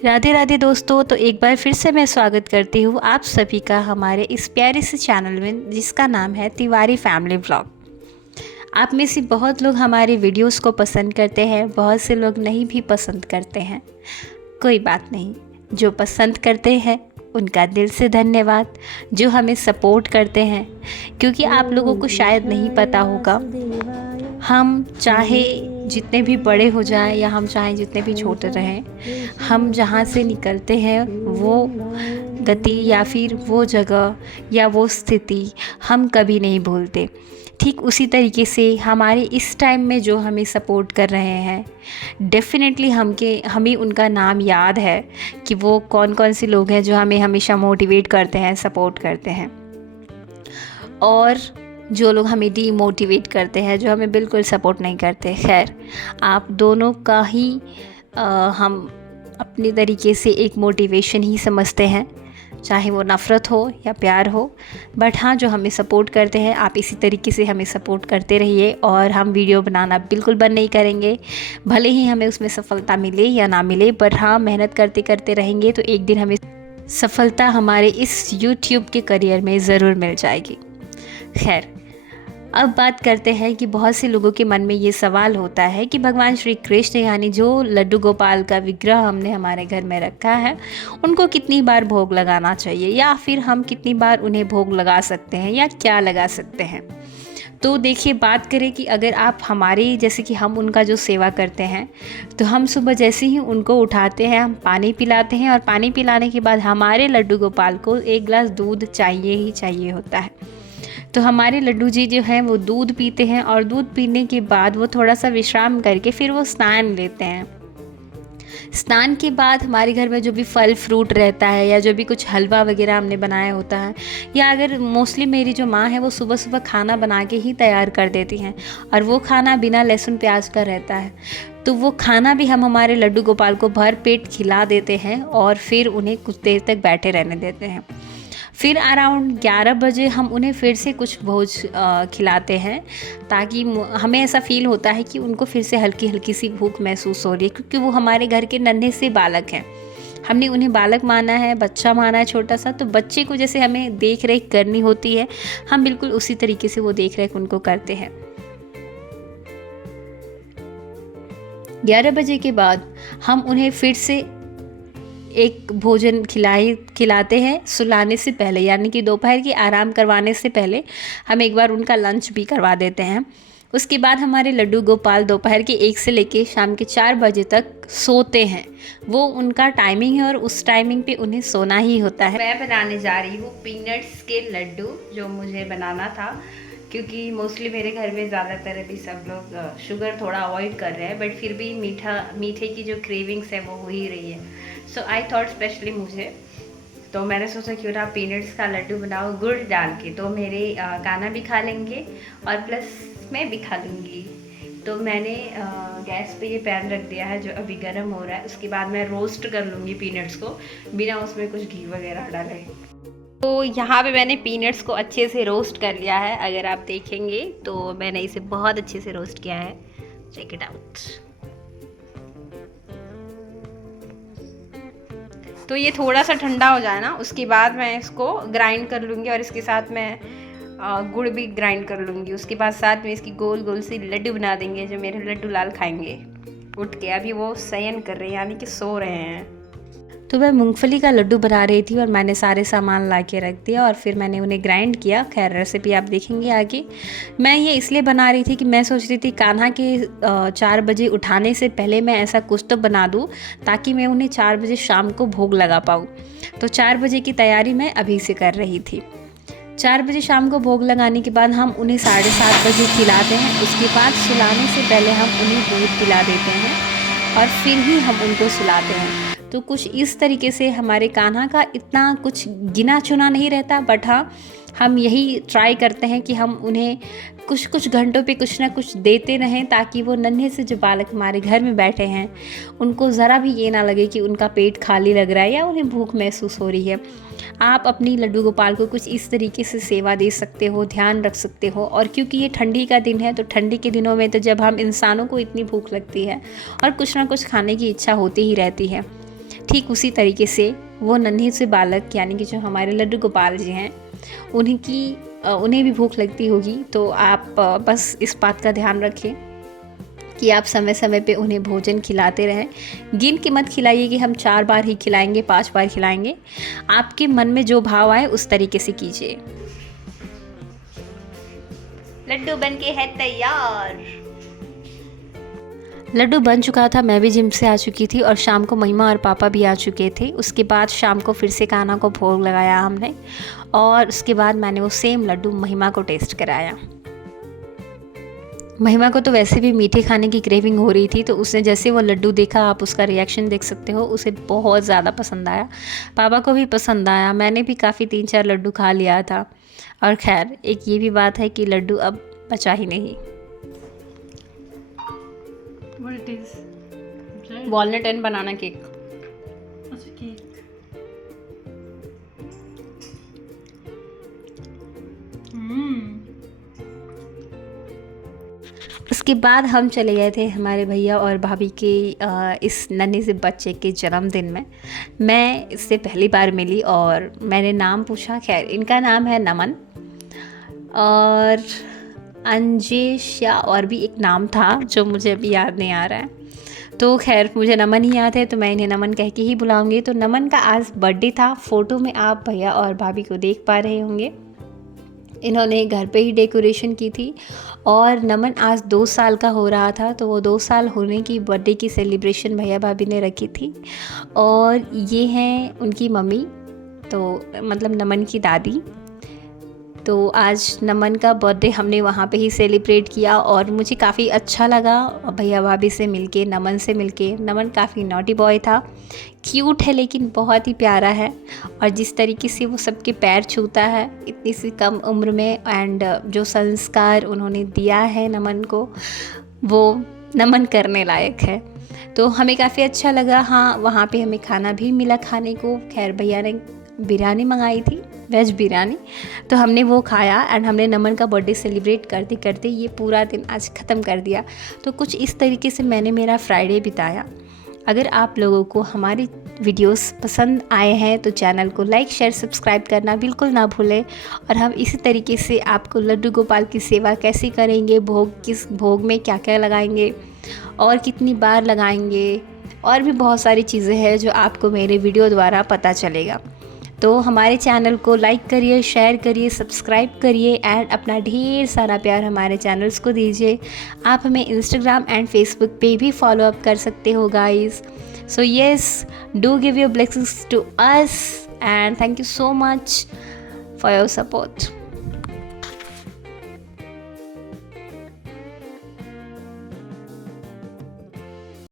राधे राधे दोस्तों। तो एक बार फिर से मैं स्वागत करती हूँ आप सभी का हमारे इस प्यारे से चैनल में, जिसका नाम है तिवारी फैमिली व्लॉग। आप में से बहुत लोग हमारे वीडियोस को पसंद करते हैं, बहुत से लोग नहीं भी पसंद करते हैं। कोई बात नहीं, जो पसंद करते हैं उनका दिल से धन्यवाद। जो हमें सपोर्ट करते हैं, क्योंकि आप लोगों को शायद नहीं पता होगा, हम चाहे जितने भी बड़े हो जाएं या हम चाहे जितने भी छोटे रहें, हम जहाँ से निकलते हैं वो गति या फिर वो जगह या वो स्थिति हम कभी नहीं भूलते। ठीक उसी तरीके से हमारे इस टाइम में जो हमें सपोर्ट कर रहे हैं, डेफ़िनेटली हमें उनका नाम याद है कि वो कौन कौन से लोग हैं जो हमें हमेशा मोटिवेट करते हैं, सपोर्ट करते हैं। और जो लोग हमें डीमोटिवेट करते हैं, जो हमें बिल्कुल सपोर्ट नहीं करते। खैर, आप दोनों का ही हम अपने तरीके से एक मोटिवेशन ही समझते हैं, चाहे वो नफ़रत हो या प्यार हो। बट हाँ, जो हमें सपोर्ट करते हैं, आप इसी तरीके से हमें सपोर्ट करते रहिए और हम वीडियो बनाना बिल्कुल बंद नहीं करेंगे। भले ही हमें उसमें सफलता मिले या ना मिले, पर हाँ, मेहनत करते करते रहेंगे तो एक दिन हमें सफलता हमारे इस यूट्यूब के करियर में ज़रूर मिल जाएगी। खैर, अब बात करते हैं कि बहुत से लोगों के मन में ये सवाल होता है कि भगवान श्री कृष्ण यानी जो लड्डू गोपाल का विग्रह हमने हमारे घर में रखा है, उनको कितनी बार भोग लगाना चाहिए, या फिर हम कितनी बार उन्हें भोग लगा सकते हैं या क्या लगा सकते हैं। तो देखिए, बात करें कि अगर आप हमारे जैसे कि हम उनका जो सेवा करते हैं, तो हम सुबह जैसे ही उनको उठाते हैं, हम पानी पिलाते हैं और पानी पिलाने के बाद हमारे लड्डू गोपाल को एक गिलास दूध चाहिए ही चाहिए होता है। तो हमारे लड्डू जी जो हैं वो दूध पीते हैं और दूध पीने के बाद वो थोड़ा सा विश्राम करके फिर वो स्नान लेते हैं। स्नान के बाद हमारे घर में जो भी फल फ्रूट रहता है या जो भी कुछ हलवा वगैरह हमने बनाया होता है, या अगर मोस्टली मेरी जो माँ है वो सुबह सुबह खाना बना के ही तैयार कर देती हैं, और वो खाना बिना लहसुन प्याज का रहता है। तो वो खाना भी हम हमारे लड्डू गोपाल को भर पेट खिला देते हैं और फिर उन्हें कुछ देर तक बैठे रहने देते हैं। फिर अराउंड 11 बजे हम उन्हें फिर से कुछ भोज खिलाते हैं, ताकि हमें ऐसा फील होता है कि उनको फिर से हल्की हल्की सी भूख महसूस हो रही है, क्योंकि वो हमारे घर के नन्हे से बालक हैं। हमने उन्हें बालक माना है, बच्चा माना है छोटा सा। तो बच्चे को जैसे हमें देख रेख करनी होती है, हम बिल्कुल उसी तरीके से वो देख रेख उनको करते हैं। 11 बजे के बाद हम उन्हें फिर से एक भोजन खिलाते हैं सुलाने से पहले, यानी कि दोपहर की आराम करवाने से पहले हम एक बार उनका लंच भी करवा देते हैं। उसके बाद हमारे लड्डू गोपाल दोपहर के 1 से लेके शाम के 4 बजे तक सोते हैं। वो उनका टाइमिंग है और उस टाइमिंग पे उन्हें सोना ही होता है। मैं बनाने जा रही हूँ पीनट्स के लड्डू, जो मुझे बनाना था, क्योंकि मोस्टली मेरे घर में ज़्यादातर अभी सब लोग शुगर थोड़ा अवॉइड कर रहे हैं, बट फिर भी मीठे की जो क्रेविंग्स है वो हो ही रही है। सो आई थॉट स्पेशली मुझे, तो मैंने सोचा क्यों ना पीनट्स का लड्डू बनाओ गुड़ डाल के, तो मेरे गाना भी खा लेंगे और प्लस मैं भी खा लूँगी। तो मैंने गैस पे ये पैन रख दिया है जो अभी गर्म हो रहा है। उसके बाद मैं रोस्ट कर लूँगी पीनट्स को, बिना उसमें कुछ घी वगैरह डाले। तो यहाँ पे मैंने पीनट्स को अच्छे से रोस्ट कर लिया है। अगर आप देखेंगे तो मैंने इसे बहुत अच्छे से रोस्ट किया है। Check it out. तो ये थोड़ा सा ठंडा हो जाए ना, उसके बाद मैं इसको ग्राइंड कर लूँगी और इसके साथ मैं गुड़ भी ग्राइंड कर लूँगी। उसके बाद साथ में इसकी गोल गोल सी लड्डू बना देंगे, जो मेरे लड्डू लाल खाएंगे उठ के। अभी वो शयन कर रहे हैं, यानी कि सो रहे हैं। तो मैं मूंगफली का लड्डू बना रही थी और मैंने सारे सामान ला के रख दिया और फिर मैंने उन्हें ग्राइंड किया। खैर, रेसिपी आप देखेंगे आगे। मैं ये इसलिए बना रही थी कि मैं सोच रही थी कान्हा के 4 बजे उठाने से पहले मैं ऐसा कुछ तो बना दूँ, ताकि मैं उन्हें 4 बजे शाम को भोग लगा पाऊँ। तो 4 बजे की तैयारी मैं अभी से कर रही थी। 4 बजे शाम को भोग लगाने के बाद हम उन्हें 7:30 बजे खिलाते हैं। उसके बाद सुलाने से पहले हम उन्हें दूध पिला देते हैं और फिर ही हम उनको सुलाते हैं। तो कुछ इस तरीके से हमारे कान्हा का इतना कुछ गिना चुना नहीं रहता, बट हाँ, हम यही ट्राई करते हैं कि हम उन्हें कुछ कुछ घंटों पे कुछ ना कुछ देते रहें, ताकि वो नन्हे से जो बालक हमारे घर में बैठे हैं, उनको ज़रा भी ये ना लगे कि उनका पेट खाली लग रहा है या उन्हें भूख महसूस हो रही है। आप अपनी लड्डू गोपाल को कुछ इस तरीके से सेवा दे सकते हो, ध्यान रख सकते हो। और क्योंकि ये ठंडी का दिन है, तो ठंडी के दिनों में तो जब हम इंसानों को इतनी भूख लगती है और कुछ ना कुछ खाने की इच्छा होती ही रहती है, ठीक उसी तरीके से वो नन्हे से बालक यानी कि जो हमारे लड्डू गोपाल जी हैं उन्हें भी भूख लगती होगी। तो आप बस इस बात का ध्यान रखें कि आप समय समय पे उन्हें भोजन खिलाते रहें। गिन के मत खिलाइए कि हम 4 बार ही खिलाएंगे, 5 बार खिलाएंगे। आपके मन में जो भाव आए उस तरीके से कीजिए। लड्डू बन के है तैयार। लड्डू बन चुका था, मैं भी जिम से आ चुकी थी और शाम को महिमा और पापा भी आ चुके थे। उसके बाद शाम को फिर से कान्हा को भोग लगाया हमने और उसके बाद मैंने वो सेम लड्डू महिमा को टेस्ट कराया। महिमा को तो वैसे भी मीठे खाने की क्रेविंग हो रही थी, तो उसने जैसे वो लड्डू देखा, आप उसका रिएक्शन देख सकते हो, उसे बहुत ज़्यादा पसंद आया। पापा को भी पसंद आया, मैंने भी काफ़ी 3-4 लड्डू खा लिया था। और खैर एक ये भी बात है कि लड्डू अब बचा ही नहीं। Walnut and banana cake. उसके बाद हम चले गए थे हमारे भैया और भाभी के इस नन्हे से बच्चे के जन्मदिन में। मैं इससे पहली बार मिली और मैंने नाम पूछा। खैर इनका नाम है नमन और अंजेश या और भी एक नाम था जो मुझे अभी याद नहीं आ रहा है। तो खैर मुझे नमन ही याद है तो मैं इन्हें नमन कह के ही बुलाऊंगी। तो नमन का आज बर्थडे था। फ़ोटो में आप भैया और भाभी को देख पा रहे होंगे। इन्होंने घर पे ही डेकोरेशन की थी और नमन आज 2 साल का हो रहा था, तो वो 2 साल होने की बर्थडे की सेलिब्रेशन भैया भाभी ने रखी थी। और ये हैं उनकी मम्मी, तो मतलब नमन की दादी। तो आज नमन का बर्थडे हमने वहाँ पे ही सेलिब्रेट किया और मुझे काफ़ी अच्छा लगा भैया भाभी से मिलके, नमन से मिलके। नमन काफ़ी नॉटी बॉय था, क्यूट है लेकिन बहुत ही प्यारा है। और जिस तरीके से वो सबके पैर छूता है इतनी सी कम उम्र में, एंड जो संस्कार उन्होंने दिया है नमन को, वो नमन करने लायक है। तो हमें काफ़ी अच्छा लगा। हाँ, वहाँ पे हमें खाना भी मिला खाने को। खैर भैया ने बिरयानी मंगाई थी, वेज बिरयानी, तो हमने वो खाया एंड हमने नमन का बर्थडे सेलिब्रेट करते करते ये पूरा दिन आज ख़त्म कर दिया। तो कुछ इस तरीके से मैंने मेरा फ्राइडे बिताया। अगर आप लोगों को हमारी वीडियोस पसंद आए हैं तो चैनल को लाइक, शेयर, सब्सक्राइब करना बिल्कुल ना भूलें। और हम इसी तरीके से आपको लड्डू गोपाल की सेवा कैसे करेंगे, किस भोग में क्या क्या लगाएंगे और कितनी बार लगाएंगे, और भी बहुत सारी चीज़ें हैं जो आपको मेरे वीडियो द्वारा पता चलेगा। तो हमारे चैनल को लाइक करिए, शेयर करिए, सब्सक्राइब करिए एंड अपना ढेर सारा प्यार हमारे चैनल्स को दीजिए। आप हमें इंस्टाग्राम एंड फेसबुक पे भी फॉलो अप कर सकते हो guys. So yes, do give your blessings to us and thank you so much for your support.